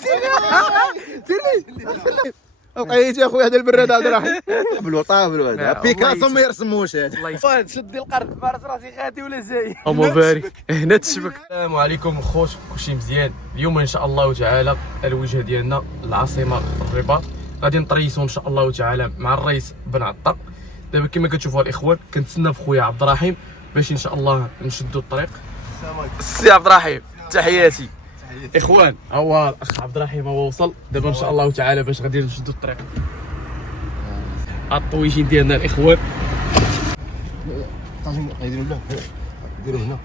سيري لقيتي اخويا هذا البراد عبد الرحيم بالوطا هذا بيكاسو ما يرسموش هذا شد لي القرد فارس راسي خاتي ولا جاي اللهم بارك هنا تشبك. السلام عليكم خوت، كلشي مزيان. اليوم ان شاء الله تعالى الوجهه ديالنا العاصمه الرباط، غادي نطريسو ان شاء الله تعالى مع الرئيس بن عطا. دابا كما كتشوفوا الاخوان كنتسنى في خويا عبد الرحيم باش ان شاء الله نشدوا الطريق. السي عبد الرحيم تحياتي. اخوان هو الاخ عبد الرحيم هو وصل دابا ان شاء الله تعالى باش غادي نشدوا الطريق. الطويشين ديالنا الاخوان يديروا له يديروا هنا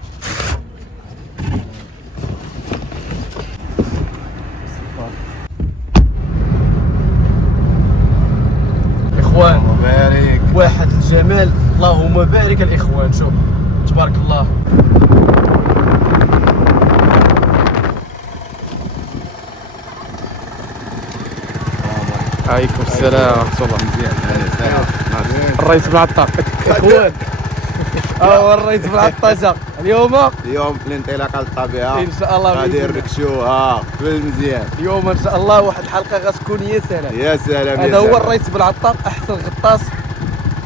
اخوان بارك واحد الجمال. اللهم بارك الاخوان، شوف تبارك الله. عليكم السلام ورحمه الله. مزيان الرئيس بن عطا اخوان هو الرئيس بن عطا اليوم الانطلاقه للطبيعه ان شاء الله غادي نركشوها في المزيان. اليوم ان شاء الله واحد الحلقه غتكون يا سلام. يا سلام هذا هو الرئيس بن عطا احسن غطاس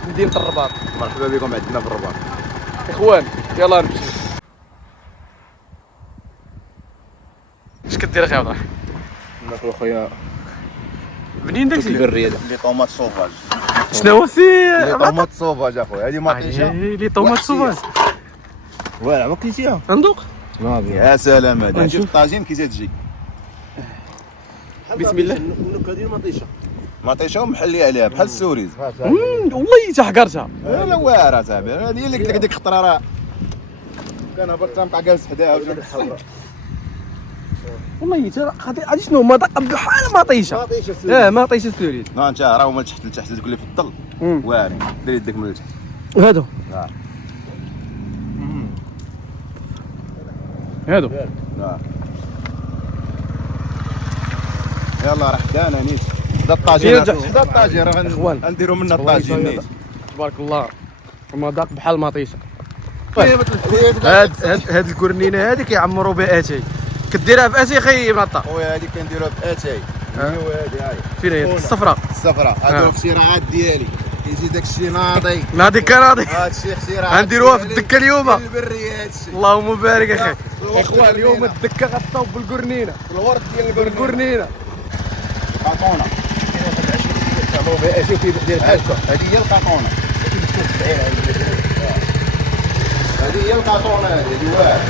مدينه الرباط. مرحبا بكم عندنا في الرباط اخوان يلا نمشي. اش كدير اخي عبد الرحيم؟ ناكلو خويا منين داكشي؟ البريه لي طوماط سوفاج. شنو هو سي لي طوماط سوفاج اخويا، هذه مطيشه لي طوماط سوفاج. واعره ما كليتيها؟ ندوق. يا سلام هذا شوف الطاجين كي تجي. بسم الله. النكهه ديال مطيشه مطيشه ومحلي عليها بحال السوريز. والله حتى حقرتها. لا واعره صاحبي، هذه اللي قلت لك ديك الخطره راه كان هبط تنبقى جالس حداها وجنب الحمراء. والله غادي شنو هما بحال مطيشه. مطيشه مطيشه سوريز. ها انت راه هما لتحت تقول لي في الظل واعرين دير يدك من التحت. هادو هادو يلا راه حدانا نيت. حدا الطاجين حدا الطاجين راه اخوان غنديروا منا الطاجين نيت. تبارك الله مذاق بحال المطيشه. هاد الكورنينه هادي كيعمروا بها اتاي. كديرها في اتاي خي بن عطا؟ خويا هذيك كنديروها في اتاي. وهذه هاي فين هي الصفراء؟ الصفراء هادو في الشراعات ديالي كيجي داك الشيء ناضي. ناضي كناضي. هاد الشيء اختراع غنديروها في الدكه اليوم. البريه هاد الشيء. اللهم بارك اخي. اخوان اليوم الدكه غتصاوب بالكورنينه. الورد ديال الكورنينه قاطونه تعمروا بها اتاي كيدير بحال هكا. هذه هي القاطونه. هذه هي القاطونه هذه واعر.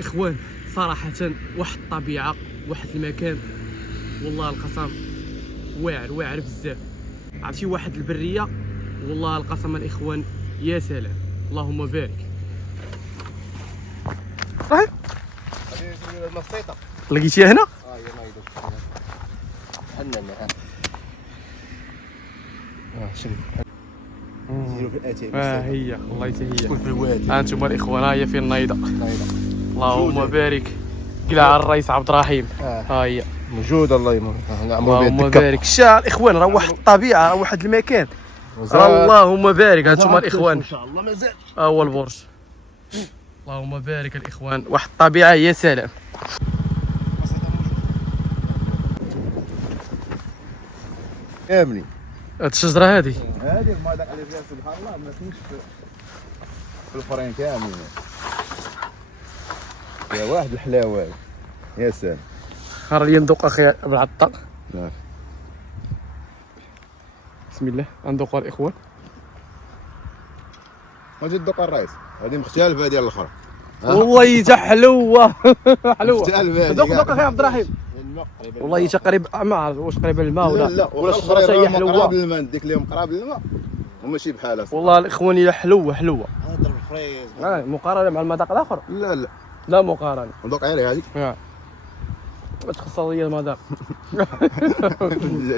اخوان صراحه واحد الطبيعه واحد المكان والله القسم واعر بزاف. عرفتي واحد البريه والله القسم الاخوان يا سلام. اللهم بارك. هذه النصيطه لقيتيها هنا؟ هي نايضه حنا شنو نديرو في الاتاي. هي والله حتى هي تكون في الوادي. ها انتم الاخوان ها هي فين النايضه. اللهم بارك. قلع الرئيس عبد الرحيم. ها هي موجود. الله يمر اللهم بارك. الشارع الاخوان راه واحد الطبيعه راه واحد المكان. اللهم بارك. هانتوما الاخوان ان شاء الله مازال ها هو البرج. اللهم بارك الاخوان واحد الطبيعه يا سلام. كاملين. هاد الشجره هادي ما داك اللي فيها سبحان الله ما كاينش في الفرين كاملين. يا واحد الحلاوه يا سلام. خير لي ندوق اخي ابن عطا. نعم بسم الله ندوقها الاخوان. غادي تدوق الرئيس هذه مختلفه ديال الاخرى. والله حتى حلوه حلوه. مختلفه. دوق اخي عبد الرحيم. والله حتى قريب ما عرفت واش قريب للماء ولا الشجره هي حلوه. قراب للماء نديك لهم قراب للماء وماشي بحالها. والله الاخوان الا حلوه هضر الفريز مقارنه مع المذاق الاخر. لا لا مقارنه. ندوق غير هذه. ما تخسر لي المدام.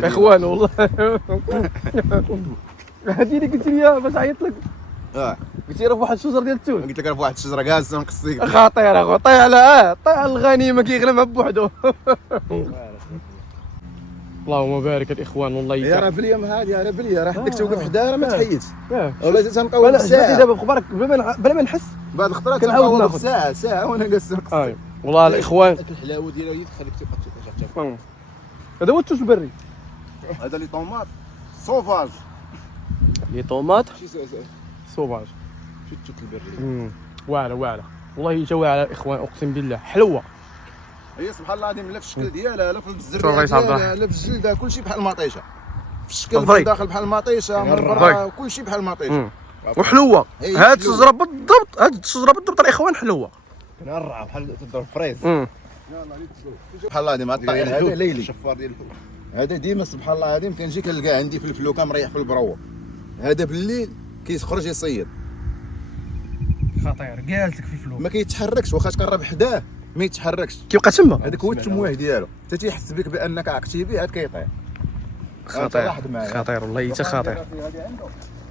اخوان والله هذه اللي قلت لي باش عيطت لك. قلت لي راه واحد الشجره ديال التوت. قلت لك راه واحد الشجره كازه نقصيك. خطير اخو، طيح على الغنيمه كيغلبها بوحدو. اللهم بارك الاخوان والله يا راه باليوم هذه راه باليا راه حدك توقف حداه راه ما تحيدش. ولا تنبقاو نص ساعه دابا خبرك بلا ما نحس. بعد الخطرات كنعاود تنبقاو ناخذ ساعه وانا جالس نقص. والله الاخوان الحلاوه ديالو هي تخليك تبقى. هذا هو التوت البري. هذا لي طوماط سوفاج. لي طوماط شي سوفاج. شي التوت البري. واعره والله جا واعره الاخوان اقسم بالله حلوه. هي سبحان الله العظيم لا في الشكل ديالها لا في شو الرئيس عبد الزريعه الرحيم؟ لا في الجلده كلشي بحال المطيشه. في الشكل الضي. من داخل بحال المطيشه من برا كلشي بحال المطيشه. وحلوه هي هاد حلوة. الشجره بالضبط، هاد الشجره بالضبط الاخوان حلوه. كنرعى بحال تضرب فريز. امم سبحان الله العظيم الطائر هذا ليلي الشفار ديال الفول هذا ديما سبحان الله العظيم كنجي كنلقاه عندي في الفلوكه مريح في البروه. هذا بالليل كيخرج يصيد خطير قالتك في الفلوس ما كيتحركش واخا تقرب حداه ما يتحركش. كيبقى تما. هذاك هو التمويه ديالو حتى تيحس بك بانك عقتي به عاد كيطير. خطير خطير والله حتى خطير.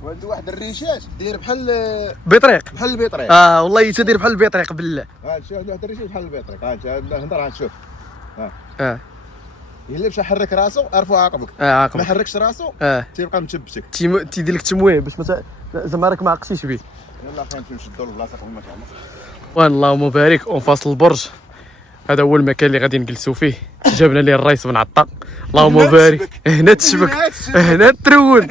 وعنده واحد الريشات داير بحال بطريق البيطريق. والله تدير بحال البطريق بالله. شوف واحد الريشات بحال البيطريق. هضر عاد شوف الا مشى حرك راسو ارفع عقبك. عاقبك ما حركش راسو تيبقى متبتك. تيدير لك تمويه باش زعما راك ما عقتيش به. يلاه خلينا نمشيو نشدو البلاصه قبل ما تعمر. اللهم بارك اون فاصل البرج. هذا هو المكان اللي غادي نجلسوا فيه. جابنا ليه الرئيس بن عطا. اللهم بارك. هنا تشبك هنا ترون.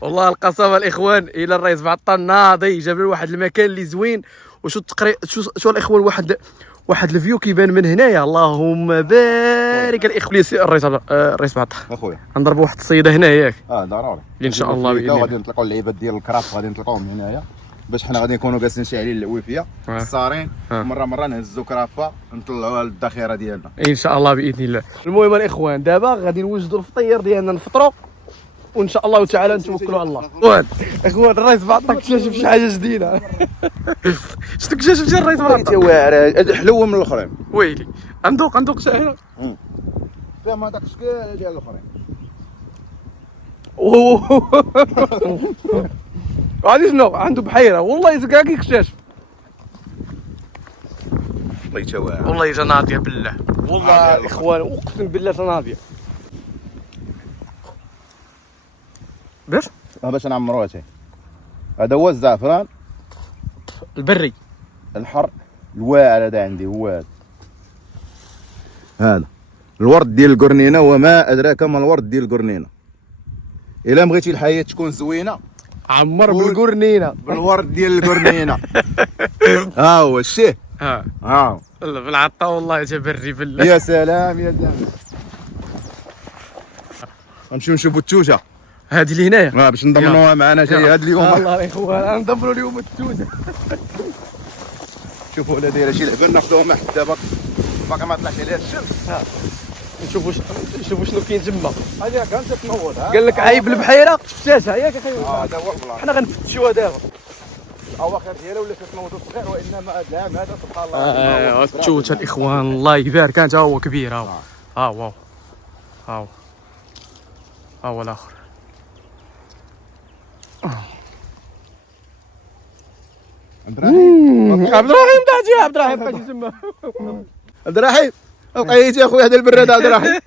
والله القسم الاخوان الى الرئيس بن عطا ناضي جاب لنا واحد المكان اللي زوين. وشو شو الاخوان واحد الفيو كيبان من هنايا. اللهم بارك الاخوان. الرئيس بن عطا اخويا غنضربوا واحد الصيده هنا ياك. ضروري ان شاء الله باذن الله. غادي نطلقوا اللعيبات ديال الكراف غادي نطلقوهم هنايا باش حنا غادي نكونوا جالسين شاعلين الويفيه الصارين. مره نهزوا كرافه نطلعوها للذخيره ديالنا ان شاء الله باذن الله. المهم الاخوان دابا غادي نوجدوا الفطير ديالنا نفطروا وان شاء الله تعالى نتوكلوا على الله. اخوان الرئيس بعطاك اكتشف شي حاجه جديده. شنو اكتشفت الرئيس بعطاك؟ واعره حلوه من الاخرين. ويلي ندوق شي حاجه فيها ما داك الشكل ديال الاخرين. غادي شنو عنده بحيره والله كاع كيكتشف. الله يتواعد والله جا ناضيه بالله والله اخوان اقسم بالله جا ناضيه. باش نعمروها شي. هذا هو الزعفران البري الحر الواعر. هذا عندي هو هذا الورد ديال القرنينه. وما ادراك ما الورد ديال القرنينه. الا بغيتي الحياه تكون زوينه عمر بالقرنينه بالورد ديال القرنينه. ها هو الشيه. بالعطا والله جا بري بالله. يا سلام يا زلمه. نمشيو نشوفوا التوته هذه اللي هنايا باش نضمنوها معنا جاي هذا اليوم. الله الاخوان نضمنوا اليوم التوته. شوفوا ولا دايره شي لعبه ناخذوها مع حتى باقي ما طلعش عليها الشمس. نشوفوا شنو كاين تما. هذه كانت تنوض. قال لك عايب البحيره شفتها ياك اخي. هذا هو البلاصه. حنا غنفتشوها دابا. اواخر ديالها ولا تنوض صغير وانما هذا سبحان الله. التوته الاخوان الله يبارك. انت هو كبير ها هو ها هو الاخر. عبد الرحيم داجي عبد الرحيم بقيتي تما. عبد الرحيم بقيتي اخويا هذا البراد. عبد الرحيم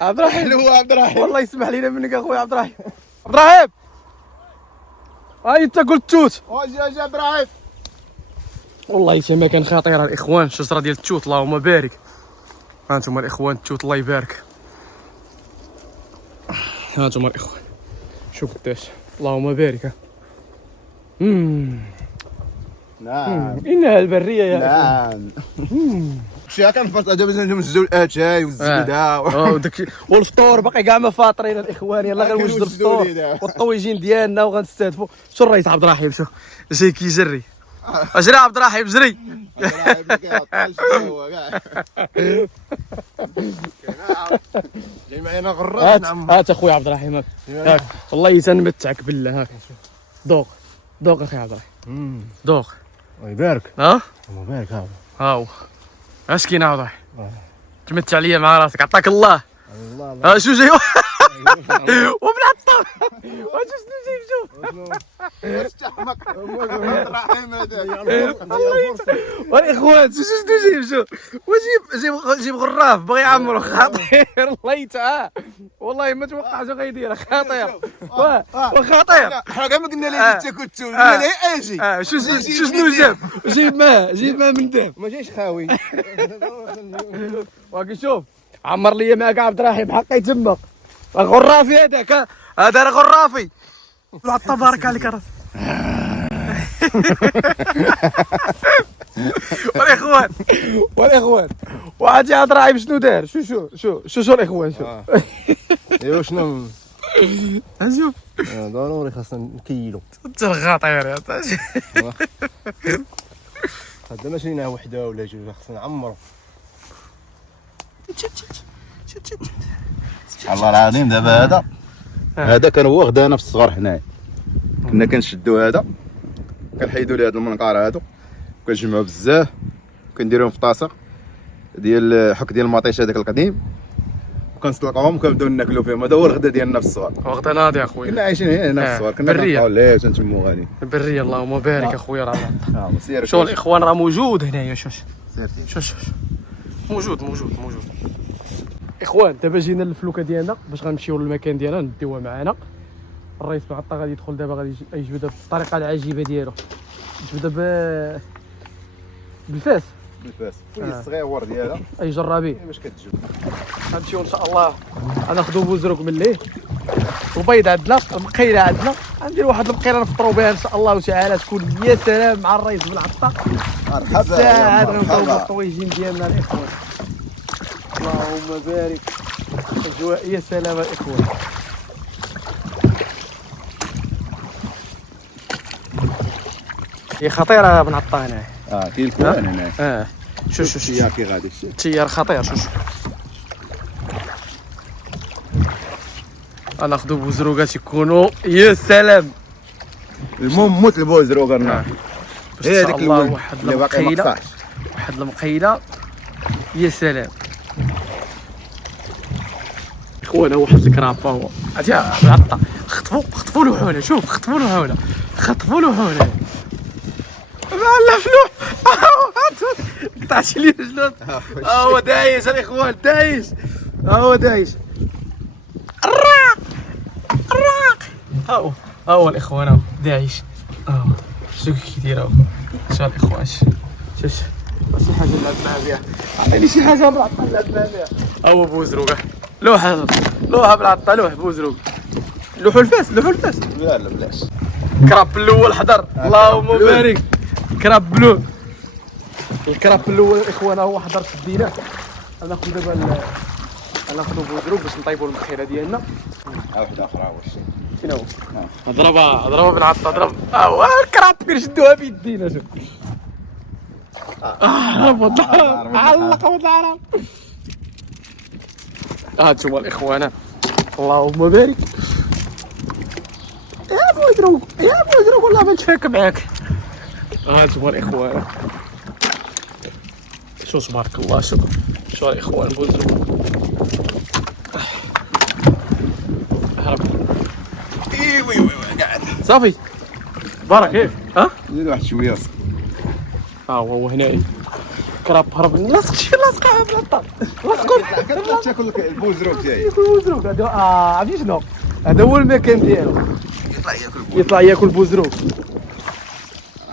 عبد الرحيم هو عبد الرحيم. والله يسمح لينا منك اخويا عبد الرحيم. عبد الرحيم هاي انت قلت توت. اجي عبد الرحيم. والله تما كان خطيره الاخوان الشجره ديال التوت. اللهم بارك. ها انتم الاخوان التوت الله يبارك. ها انتم الاخوان شوف قداش اللهم بارك. نعم انها البريه يا نعم. شي كنفرط دابا نمزجو الاتاي والزبده والفطور باقي كاع ما فاطرين الاخوان. يلاه غنوجدوا الفطور والطويجين ديالنا وغنستهدفوا. شو الرئيس عبد الرحيم شو جاي كيجري. اجري عبد الرحيم جري. جاي معنا غراس. نعم هات اخويا عبد الرحيم هاك والله تنمتعك بالله. هاك دوق اخي عبد الرحيم دوق. الله يبارك. الله يبارك. هاو اش كاين عوض تمت عليا مع راسك عطاك الله شو جاي وبالعطا واش شنو جايب شوف والاخوان شنو جايب شوف جيب غراف بغى يعمرو خطير الله يتعاه والله ما توقعش غيدير خطير وخطير حنا ما قلنا ليه تاكل التون قلنا ليه اجي شنو جاب جيب ماء من دام ما جايش خاوي واقي شوف عمر لي معاك عبد الرحيم حقي تمك غرافي هذاك هذا راه غرافي العطا بارك عليك راس والاخوان واحد عبد الرحيم شنو دار شو الاخوان شو ايوا شنو شوف ضروري خاصنا نكيلو انت الخطير يا هذا ماشي لنا وحده ولا جوج خاصنا نعمرو الله العظيم دابا هذا كان هو غدانا في الصغر حنايا كنا كنشدو هذا كنحيدو ليه هاد المنقار هادو كنجمعو بزاف كنديروهم في طاسه ديال حك ديال المطيش هذاك القديم وكنسلقوهم وكنبداو ناكلو فيهم. هذا هو الغدا ديالنا في الصغر. وقت ناضي يا خويا كنا عايشين هنا في الصغر كنا كنطلعوا ليه تنتمو غادي بريه اللهم بارك اخويا راه مسير شو الاخوان راه موجود هنايا شوش موجود اخوان دابا جينا للفلوكه ديالنا باش غنمشيو للمكان ديالنا نديوها معانا. الرئيس معطى غادي يدخل دابا غادي يجبدها بالطريقه العجيبه ديالو يجبدها بالفاس فوي الصغيور ديالها اي جرابي باش كتجبد. غنمشيو ان شاء الله غناخذوا بوزروك من ليه البيض عندنا المقيله عندنا غندير واحد المقيله نفطروا بها ان شاء الله تعالى تكون يا سلام مع الرئيس بالعطا. مرحبا ساعات غنطلبوا الطويجين ديالنا الاخوان. اللهم بارك اجواء يا سلام الاخوان. هي خطيره بن عطا هنا. كاين الكوان هنا. شوف التيار كي غادي التيار خطير. شوف غناخذوا بوزروكات يكونوا يا سلام. المهم موت البوزروك راه هي هذيك واحد المقيله واحد المقيله يا سلام. اخوانا واحد الكرابه هو عطا خطفوا له حوله. شوف خطفوا له حوله لا فلوح قطعت لي رجلو. هو دايش الاخوان دايش هو دايش الراق هو الاخوان هو دايش شوف كي كيدير شوف الاخوان شوف شي حاجه نلعب معها بها. عطيني شي حاجه بالعطا نلعب معها بها. هو بوزروق لوحه بالعطا لوح بوزروق لوحو الفاس لا بلاش كراب الاول حضر. اللهم بارك كراب بلو الكراب الاول الاخوان هو حضر شديناه. غناخذ دابا غناخذوا بوزروق باش نطيبوا المخيله ديالنا. واحد اخرى واش فين هو اضربها بالعطا اضرب الكراب كنشدوها بيدينا. شوف علق وضرب. هانتوما الاخوان اللهم بارك. يا بوزروق والله ما نتفاك معاك. هانتوما الاخوان شو تبارك الله. شو الاخوان بوزروق هرب. وي قاعد صافي بارك كيف زيد واحد شويه هو هنايا كراب هرب. لاصق شي لاصقه بالعطا لاصقوا تاكل البوزروك ديالي البوزروك هذا عرفتي شنو هذا هو المكان ديالو يطلع ياكل بوزروك.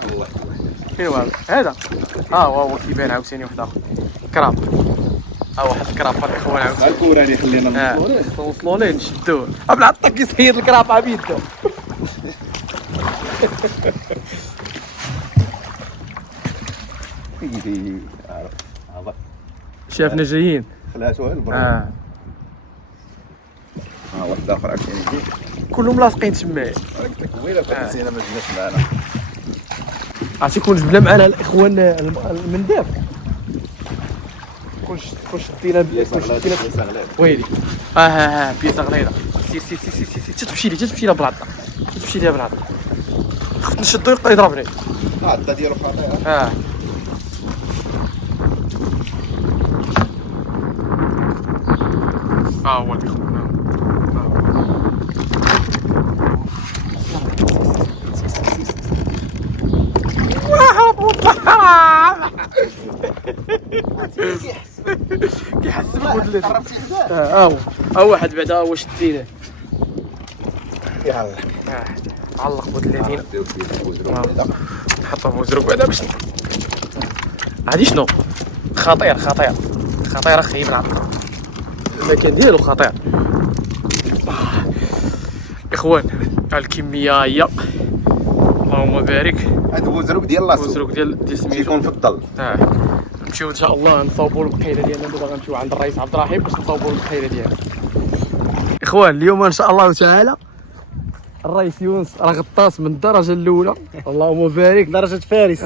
والله فين هو هذا هو كيبان عاوتاني واحد اخر كراب. واحد الكراب الاخوان عاوتاني الكوراني خلينا نوصلوا ليه نشدوه بالعطا كيصيد الكراب عبيدته. شافنا جايين خلاتو غير البرا. واحد اخر عاوتاني كلهم لاصقين تما. ويلا نسينا ما جيناش معنا. عرفتي كون جبنا معنا الاخوان المنداف كون شدينا ويلي بياسه غليظه. سير تمشي لها بالعطا خفت نشدو يبقى يضربني. العطا ديالو خطيره. هو الاخوان كيحس بالبدلات. ها واحد بعدا هو شديناه. يلا علق بدلاتين نحطو بوزروك بعدا باش هادي شنو خطير خيب العطر المكان ديالو خطير. اخوان الكميه هي اللهم بارك. هذا بوزروك ديال لاصو بوزروك ديال سميتو تيكون في الظل. نمشيو ان شاء الله نصاوبوا البقيله ديالنا. دابا غنمشيو عند الرئيس عبد الرحيم باش نصاوبوا البقيله ديالنا. اخوان اليوم ان شاء الله تعالى الرئيس يونس راه غطاس من الدرجه الاولى اللهم بارك. درجة فارس.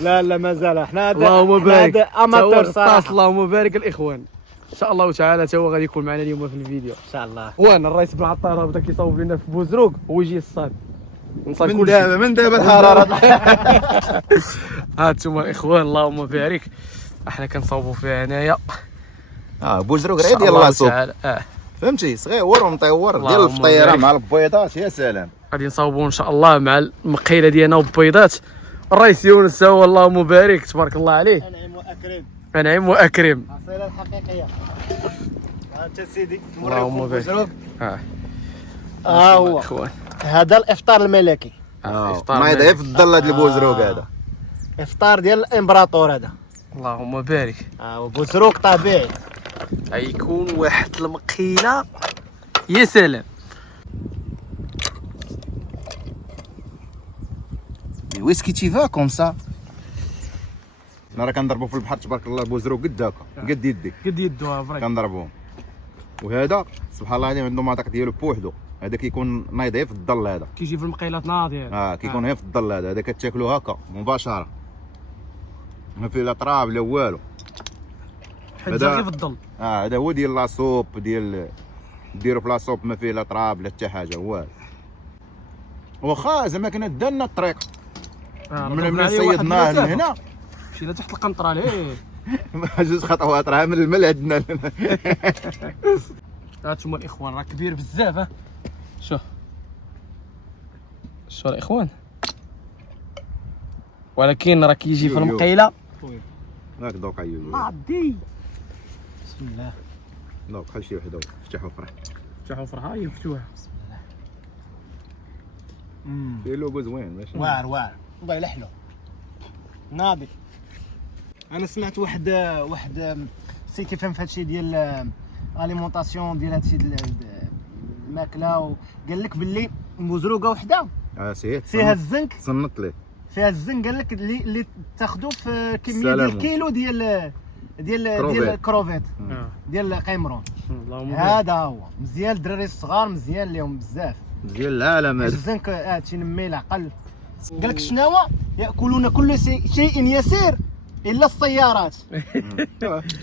لا مازال حنا اللهم بارك اماتور صراحة. اللهم بارك الاخوان. ان شاء الله تعالى تا هو غادي يكون معنا اليوم في الفيديو ان شاء الله. وانا الرئيس بن عطار بدا كيصاوب لنا في بوزروك هو يجي الصاد نصايب كل من دابا الحراره. ها انتم الاخوان اللهم بارك احنا كنصاوبوا فيها هنايا. بوزروك غير ديال لاصو تعالى. فهمتي صغير ومطور ديال اللهم الفطيره بارك. مع البيضات يا سلام. غادي نصاوبوا ان شاء الله مع المقيله ديالنا وبيضات. الرئيس يونس هو اللهم بارك تبارك الله عليه. انعم واكرم. انعم واكرم. الأصيلة الحقيقية. انت سيدي اللهم بارك. ها هو اخوان هذا الافطار الملكي. ما يضيف في الظل هذا البوزروك هذا. افطار ديال الامبراطور هذا. اللهم بارك. ها هو بوزروك طبيعي. غيكون واحد المقيله يا سلام. ويسكي تيفا كوم سا. انا راه كنضربو في البحر تبارك الله بوزروك قد هكا قد يدي قد يدوها فري كنضربوهم. وهذا سبحان الله العظيم عنده مذاق ديالو بوحدو. هذا كيكون نايض في الظل هذا. كيجي في المقيلات ناضيه. كيكون غير في الظل هذا كتاكلو هكا مباشره ما فيه لا تراب لا والو. حيت غير في الظل. هذا هو ديال لاصوب ديال ديرو في لاصوب ما فيه لا تراب لا حتى حاجه والو. واخا زعما كنا دالنا الطريق من صيدناه لهنا مشينا تحت القنطره ليه جوج خطوات راه من المل عندنا. هانتوما الاخوان راه كبير بزاف. شوف الاخوان ولكن راه كيجي في المقيله هاك دوك عيو عادي. بسم الله. دوك خلي شي وحده فتح وفرح فتحوا فرحه هي مفتوحه. فيه لوغو زوين ماشي واعر الله يلحلو ناضي. انا سمعت واحد سي كيفهم في هادشي ديال اليمونطاسيون ديال هادشي الماكله وقال لك باللي بوزروقه وحده سيت فيها الزنك. صنت ليه فيها الزنك قال لك اللي تاخذوا في كميه ديال كيلو ديال الكروفيت ديال قيمرون. هذا هو مزيان الدراري الصغار مزيان ليهم بزاف ديال العالم هذا. الزنك هادشي نمي العقل. قال لك شنو ياكلون كل شيء يسير الا السيارات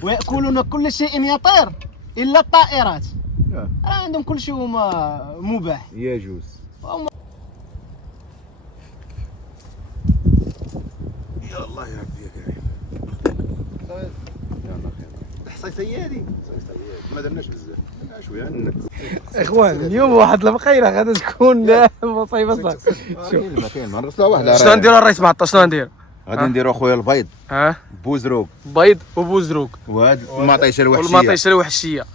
وياكلون كل شيء يطير الا الطائرات. راه عندهم كل شيء مباح. يجوز. يا الله يا ربي يا كريم. يلا خير. الحصيصيه هذه ما درناش بزاف شويه اخوان اليوم واحد المقيله غادي تكون مصيبه صح. كاين ما نرسلوها واحده. شنو نديرو الرئيس معطى شنو ندير؟ غادي نديرو اخويا البيض بوزروق بيض وبوزروق وهاد المطيشه الوحشيه والمطيشه الوحشيه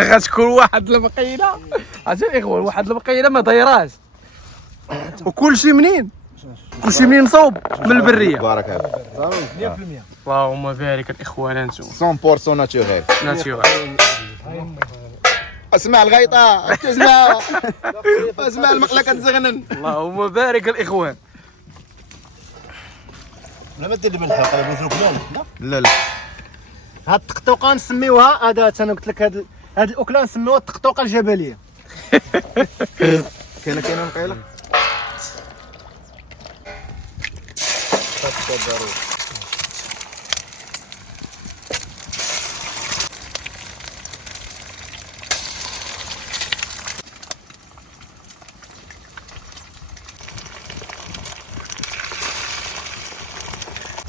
غتكون واحد المقيله. عرفتي الاخوان واحد المقيله ما دايراش وكلشي منين كلشي منين مصوب من البريه. بارك الله 100%. اللهم بارك الاخوان انتم 100% ناتوريل. ناتيورال. اسمع الغيطه اسمع المقله كتزغنن. اللهم بارك الاخوان. لا ما دير بالحق على بوزروك لا لا هاد التقطوقه نسميوها هذا انا قلت لك هاد الاكله نسميوها التقطوقه الجبليه. كاينه مقيله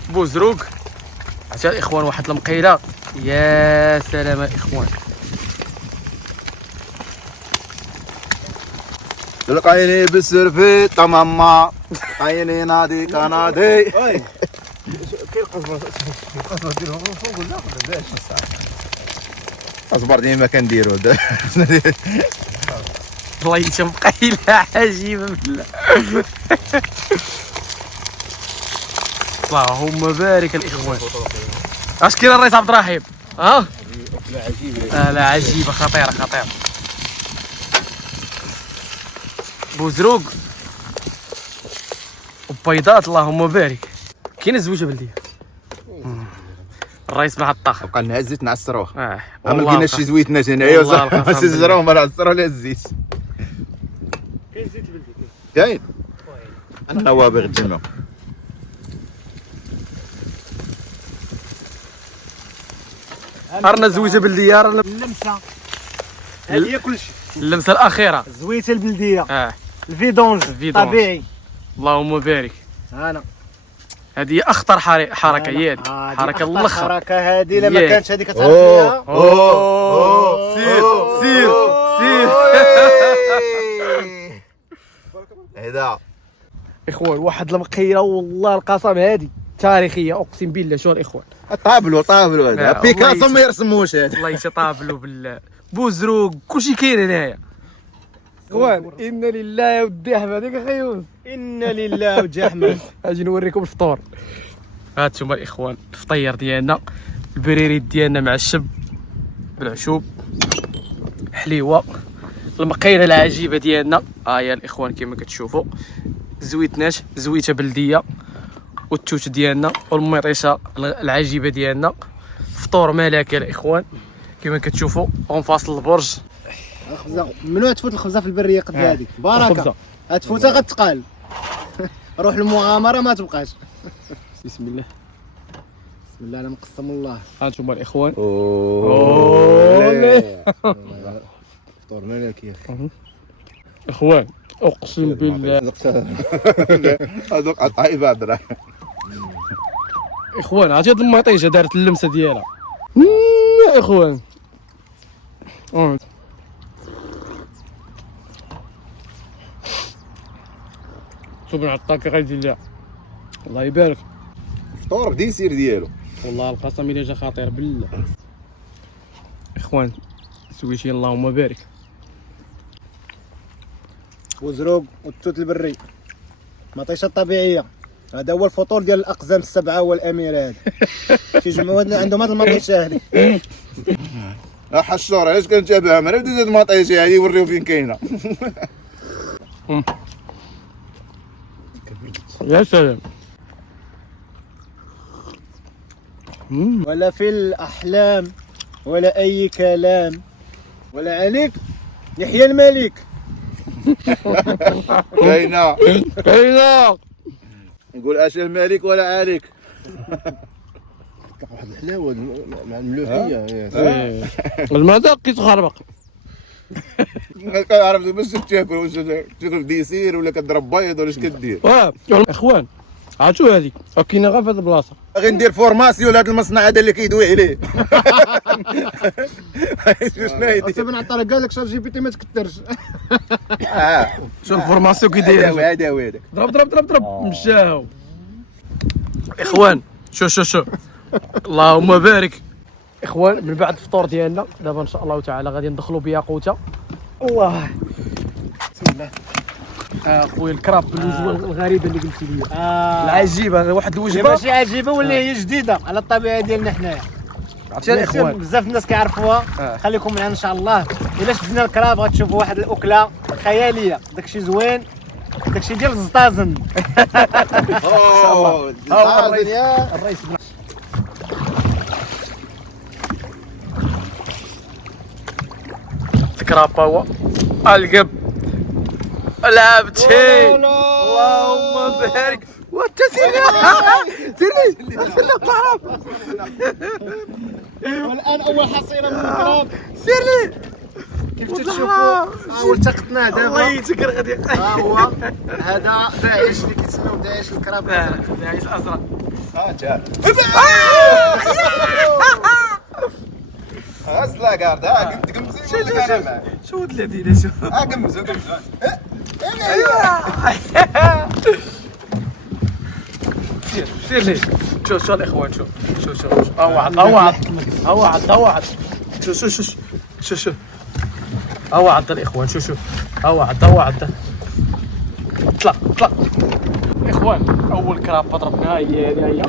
بوزروق عرفتي الاخوان واحد المقيله يا سلام الاخوان. تلقيني بالسرفي تماما عيني نادي كنادي. كاين القصبه ديالهم فوق ولا باش اصبر ديما كنديرو والله انت مقيله عجيبه بالله. اللهم بارك الاخوان. اش كاين الرئيس عبد الرحيم؟ ها لا عجيبه. لا عجيبه خطيره خطيره. بوزروق وبيضات اللهم بارك. كاين الزوجه بلديه. الرئيس بن عطاخ بقى لنا الزيت نعسروه. ما ما لقيناش شي زويتنا هنايا والله صح نزروه ما نعسروه لا الزيت. كاين زيت البلدي كاين انا نوابغ الجمع. رانا زوجه بلديه رانا اللمسه هذه هي كلشي. اللمسه الاخيره. الزويته البلديه الفيدونج الفيدونج. طبيعي. اللهم بارك. انا هذه حركه هي هذه حركه الاخر. الحركه هذه لما ياه. كانتش هذيك كتعرف فيها. سير سير سير. هذا اخوان واحد المقيره والله القسم هذه تاريخيه اقسم بالله. شو الاخوان طابلو هذا لا، بيكاسو والله ما يرسموش هذا. والله يطابلوا بالله. بوزروق كلشي كاين هنايا. اخوان انا لله يا ودي احمد هذيك خيوز. انا لله وجه احمد. اجي نوريكم الفطور. هانتوما الاخوان الفطير ديالنا البريريت ديالنا مع الشب بالعشوب حليوه المقيره العجيبه ديالنا. يا الاخوان كما كتشوفوا زويتناش زويته بلديه والتوت ديالنا والمطيشه العجيبه ديالنا. فطور ملكي الاخوان كما كتشوفوا اونفاصل البرج. الخبزه منو تفوت الخبزه في البريه قد هذيك بركه. الخبزة. تفوتها غتقال. روح المغامره ما تبقاش. بسم الله. بسم الله انا مقسم الله. هانتوما الاخوان. فطور ملكي يا اخي. اخوان اقسم بالله هذوك عطاي عبد اخوان عرفتي هاد المطيشه دارت اللمسه ديالها يا اخوان. شوف بن عطاك غادي ليها الله يبارك. فطور بدا يسير ديالو. والله القسم الا جا خطير بالله. اخوان سويتي اللهم بارك. وزروق والتوت البري مطيشه طبيعيه. هذا هو الفطور ديال الاقزام السبعه والامير. هذا تيجمعوا عندهم هذه المطيشه هذه. حشور علاش كنتابعها ما بديت هاد المطيشه هذه يوريو فين كاينه. يا سلام. ولا في الاحلام ولا اي كلام ولا عليك يحيى الملك. كاينه كاينه نقول اش الملك ولا عليك. واحد الحلاوه مع الملوحيه. المذاق كيتخربق. ما كنعرف باش تاكل واش تاكل ديسير ولا كضرب بيض ولا اش كدير. اخوان عرفتوا هذيك كاينه غير في هذه البلاصه. غادي ندير فورماسيون لهذا المصنع هذا اللي كيدوي عليه. شنو يدير؟ بن عطا قال لك شات جي بي تي ما تكثرش. شو الفورماسيون كيداير. هذا هو هذاك. ضرب ضرب ضرب ضرب مشاو. اخوان شو اللهم بارك. اخوان من بعد الفطور ديالنا دابا ان شاء الله تعالى غادي ندخلوا بياقوته. الله بسم الله. خويا الكراب بالوجبه الغريبه اللي قلتي لي العجيبه. واحد هي الوجبه ماشي عجيبه ولا هي جديده على الطبيعه ديالنا حنايا. عرفتي الاخوان بزاف الناس كيعرفوها. خليكم معنا ان شاء الله. الا شدنا الكراب غتشوفوا واحد الاكله خياليه. داكشي زوين داكشي ديال الزطازن. الرئيس الكراب هو القب لعبتي. اللهم بارك. وانت سيرني والان اول حصيله من الكراب. سيرني كيف تشوفوا والتقطناه دابا. الله يتكر غادي. ها هو هذا داعش اللي كيتسموا داعش الكراب. داعش الازرق. جاب اصلا قاعد قمت شو ولد الذين شو قمزو سير لي شوف الاخوان شوف ها واحد شوف ها واحد الاخوان شوف ها واحد طلع اخوان اول كراب ضربناها هي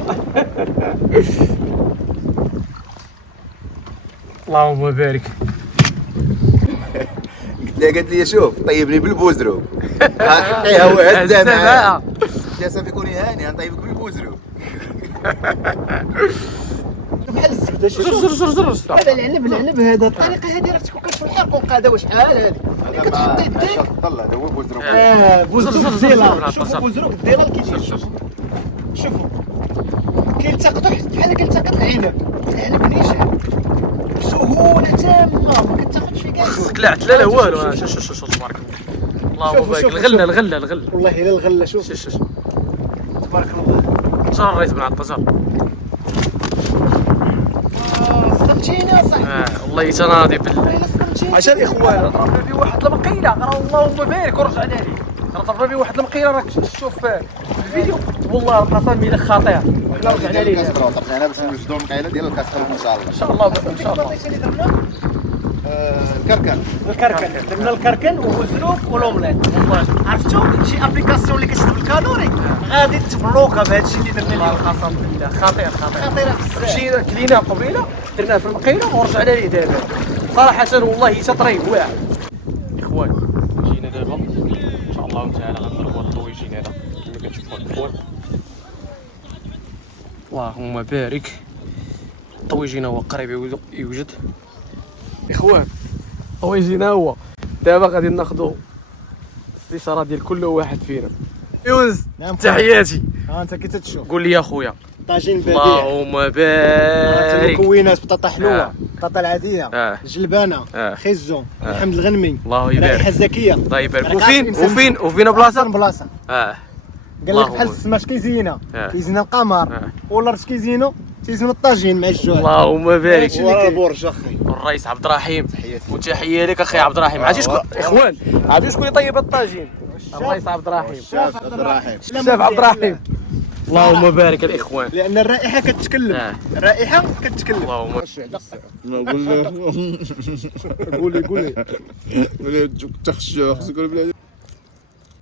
اللهم بارك. قالت لي شوف طيبني بالبوزرو حقيها هو هزه جالسه بيكون هاني نطيبك بالبوزرو بحال الزبده زر هذا العنب هذا الطريقه هذه راه تكون كتشوف الحرق وقاده وشحال هذه كتحط يديك طلع هذا هو بوزرو بوزروك زر. الديلار شوفوا بوزروك الديلار كيجي شوفوا كيلتقطوا بحال كيلتقط العنب نيشان بسهوله تامه ما كتاخذش في كاع قلعت لا والو شوف تبارك الله اللهم بارك. الغله والله الا الغله شوف شوف تبارك الله صار الرئيس بن عطا صار صدقتيني اصاحبي والله يتناضي بالله والله صدقتيني عشان الاخوان ضربنا في واحد المقيله راه اللهم بارك ورجع لي راه ضربنا في واحد المقيله راك تشوف في الفيديو والله القسم بالله خطير لا رجعنا ليه طرقنا باش نوجدوا المقيله ديال الكاسكرو ان شاء الله ان شاء الله الكركن درنا الكركن والزروق والاومليت عرفتوا شي ابليكاسيون اللي كتكتب الكالوري غادي تبلوكا بهذا الشيء اللي درنا والله اليوم القسم بالله خطير خطيره بزاف مشينا كلينا قبيله درنا في المقيله ورجعنا ليه دابا صراحه والله تطريق واعر. اخوان جينا دابا ان شاء الله تعالى غنضربوا هاد الطويجين هذا كما كتشوفوا الاخوان اللهم بارك. الطويجين هو قريب يوجد اخوان طويجين هو دابا غادي ناخذوا استشاره ديال كل واحد فينا. يونس نعم. تحياتي ها انت كي تتشوف قول لي يا خويا طاجين بديع اللهم بارك. المكونات بطاطا حلوه البطاطا العاديه الجلبانه آه. خيزون الحمد الغنمي الله يبارك. الرائحه الزكيه الله يبارك. راك وفين بلاصه بلاصه اه قال لك الله بحال هو. السماش كيزينها آه. كيزينها القمر آه. ولا رش كيزينو الطاجين مع الجوع اللهم بارك. ورا البرج اخي الرئيس عبد الرحيم وتحيه لك اخي عبد الرحيم. عرفتي شكون اخوان عرفتي شكون يطيب الطاجين؟ الرئيس عبد الرحيم الشيف عبد الرحيم الشيف عبد الرحيم. اللهم بارك الاخوان. لان الرائحه كتكلم الرائحه كتكلم اللهم قولي تخشى تقول بلادي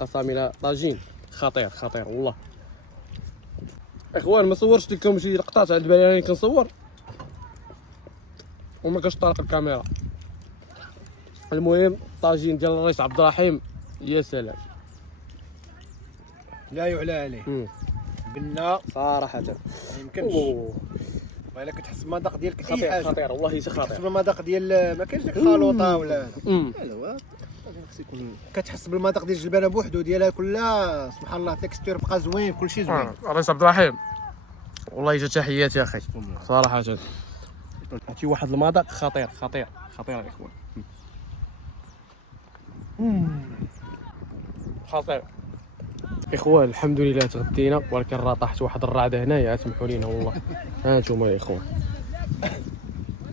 قسامي طاجين خطير والله. اخوان ما صورش لكم شي لقطات على بالي راني كنصور وما كاش طارق الكاميرا. المهم طاجين ديال الرئيس عبد الرحيم يا سلام لا يعلى عليه بنا صراحه ما يمكنش ولا كتحس بالمذاق ديال اي حاجه خطير والله كتحس خطير. بالمذاق ديال ما كاينش ديك الخلوطه ولا هذا كتحس بالمذاق ديال الجلبانه بوحدو ديالها كلها سبحان الله تكستور بقى زوين كلشي زوين الرئيس عبد الرحيم والله جا تحياتي يا اخي صراحه هادشي واحد المذاق خطير الاخوان خطير. اخوان الحمد لله تغدينا ولكن راه طاحت واحد الرعده هنايا سمحوا لينا والله. ها انتم يا اخوان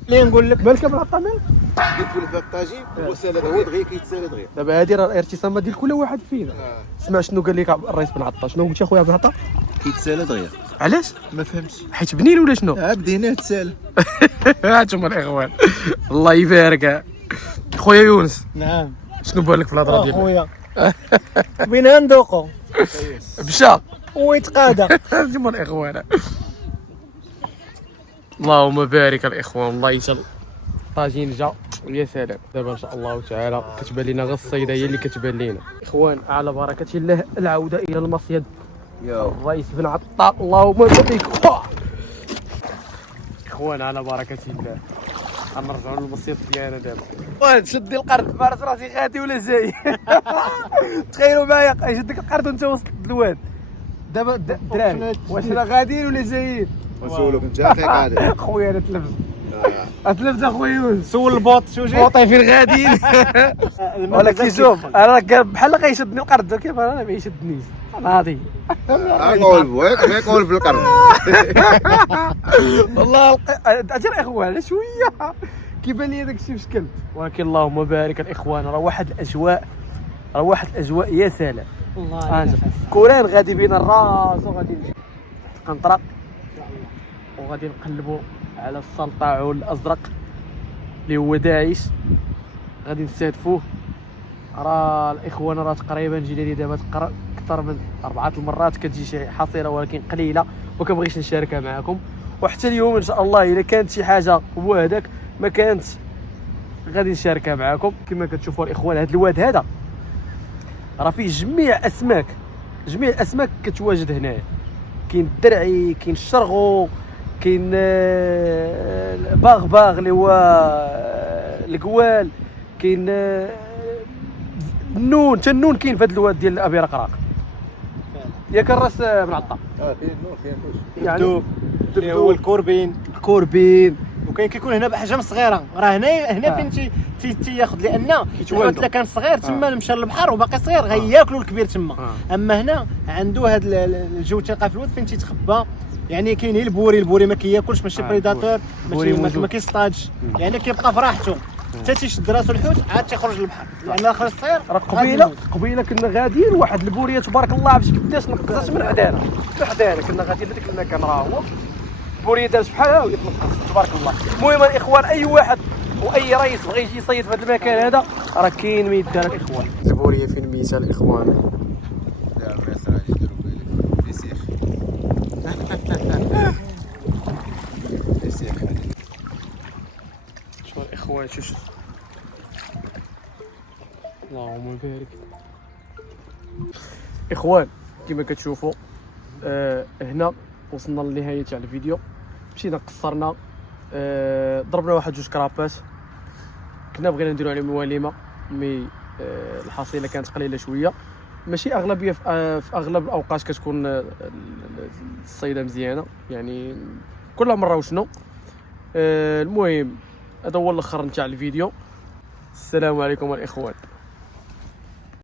ليه نقول لك بالك بلا طامل يدخل في الطاجين وسالد هو دغيا كيتسالد دغيا دابا هادي راه الارتسامات ديال كل واحد فينا. سمع شنو قال لك الرئيس بن عطا شنو قلت اخويا بن عطا كيتسالد دغيا علاش ما فهمتش حيت بنين ولا شنو؟ بدينا تسال هانتوما الاخوان الله يبارك. خويا يونس نعم شنو بان لك في الهضره ديالك؟ خويا بينا ندوقو مشى ويتقادى هانتوما الاخوان اللهم بارك الاخوان والله يسال طاجين جا ويا سلام. دابا ان شاء الله تعالى كتبان لنا غير الصيده هي اللي كتبان لنا. اخوان على بركه الله العوده الى المصيد الرئيس بن عطا اللهم بارك. اخوان على بركه الله غنرجعوا للمصيد ديالنا دابا. اخوان شدي القرد فارس راسي خاتي ولا جاي تخيلوا معايا شدك القرد وانت وسط الواد دابا الدراري واش راه غاديين ولا جايين؟ ونسولك انت اخي قادر خويا انا تلفت اخويا يونس سول البوط شو جاي بوطي فين غاديين ولكن شوف انا بحال غيشدني القرد كيف انا ما يشدنيش ناضي نقول بويك ما يقول بالقرن. والله اجل اخوان شويه كيبان لي داك الشيء بشكل، ولكن اللهم بارك الاخوان راه واحد الاجواء يا سلام. الله كوران غادي بينا الراس وغادي نمشي قنطره وغادي نقلبوا على السلطعون الازرق اللي هو داعش، غادي نستهدفوه. راه الاخوان راه تقريبا جينا لي دابا اكثر من 4 المرات كتجي شي حصيله ولكن قليله وكنبغيش نشاركها معكم. وحتى اليوم ان شاء الله الا كانت شي حاجه هو هذاك ما كانت غادي نشاركها معكم. كما كتشوفوا الاخوان هذا الواد هذا راه فيه جميع الاسماك كتواجد هنايا. كاين الدرعي، كاين الشرغو، كاين باغ اللي هو القوال، كاين النون، حتى النون كاين في هذا الواد ديال ابي رقراق ياك الراس بن عطا. فين النور فين كلشي. يعني اللي هو الكوربين، وكاين كيكون هنا باحجام صغيره. راه هنا فين تياخذ، لان الحوت الا كان صغير تما مشى للبحر وباقي صغير غياكلوا الكبير تما. اما هنا عنده هذا الجو تلقى في الود فين تيتخبى. يعني كاين غير البوري ما كياكلش، ماشي بريداتور، ما كيصطادش، يعني كيبقى في راحته حتى تيشد راسو الحوت عاد تيخرج للبحر. لان اخر الصغير راه قبيله كنا غاديين واحد البوريه تبارك الله عرفتي كيفاش نقصات من حدانا كنا غاديين لذاك المكان راه هو البوريه دارت بحالها ويتنقص تبارك الله. المهم الاخوان اي واحد واي رئيس بغى يجي يصيد في هذا المكان هذا راه كاين ما يدار الاخوان. البوريه فين ميته الاخوان؟ لا ما يصير غادي يديروا في سيخ. في سيخ. شوف الاخوان شوف اللهم بارك. اخوان كما كتشوفوا هنا وصلنا لنهايه تاع الفيديو. مشينا قصرنا، ضربنا واحد 2 كرابات. كنا بغينا نديرو عليهم وليمه مي الحصيله كانت قليله شويه. ماشي اغلبيه في اغلب الاوقات كتكون الصيده مزيانه، يعني كل مره وشنو. المهم هذا هو الاخر نتاع الفيديو. السلام عليكم الاخوان.